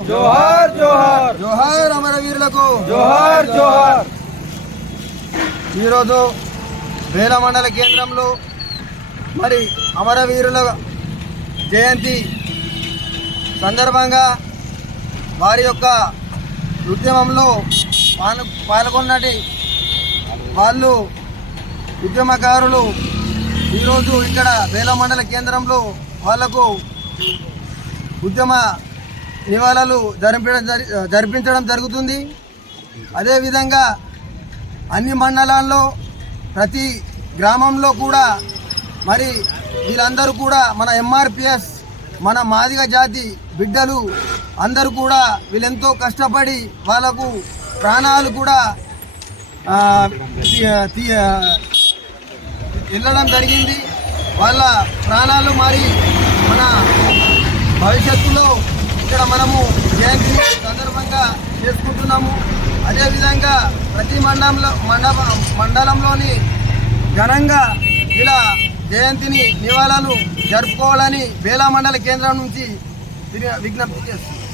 జోహార్ జోహార్. జోహార్ అమరవీరులకు జోహార్ జోహార్. ఈరోజు వేల మండల కేంద్రంలో మరి అమరవీరుల జయంతి సందర్భంగా వారి యొక్క ఉద్యమంలో పాలు పాల్గొన్నటి వాళ్ళు ఉద్యమకారులు ఈరోజు ఇక్కడ వేల మండల కేంద్రంలో వాళ్ళకు ఉద్యమ నివాళులు జరిపించడం జరి- జరిపించడం జరుగుతుంది. అదేవిధంగా అన్ని మండలాల్లో ప్రతి గ్రామంలో కూడా మరి వీళ్ళందరూ కూడా మన ఎంఆర్పిఎస్ మన మాదిగ జాతి బిడ్డలు అందరూ కూడా వీళ్ళెంతో కష్టపడి వాళ్ళకు ప్రాణాలు కూడా వెళ్ళడం జరిగింది. వాళ్ళ ప్రాణాలు మరి మన భవిష్యత్తులో ఇక్కడ మనము జయంతి సందర్భంగా చేసుకుంటున్నాము. అదేవిధంగా ప్రతి మండలంలో మండప మండలంలోని ఘనంగా ఇలా జయంతిని నివాళులు జరుపుకోవాలని బేలా మండల కేంద్రం నుంచి విజ్ఞప్తి చేస్తున్నాం.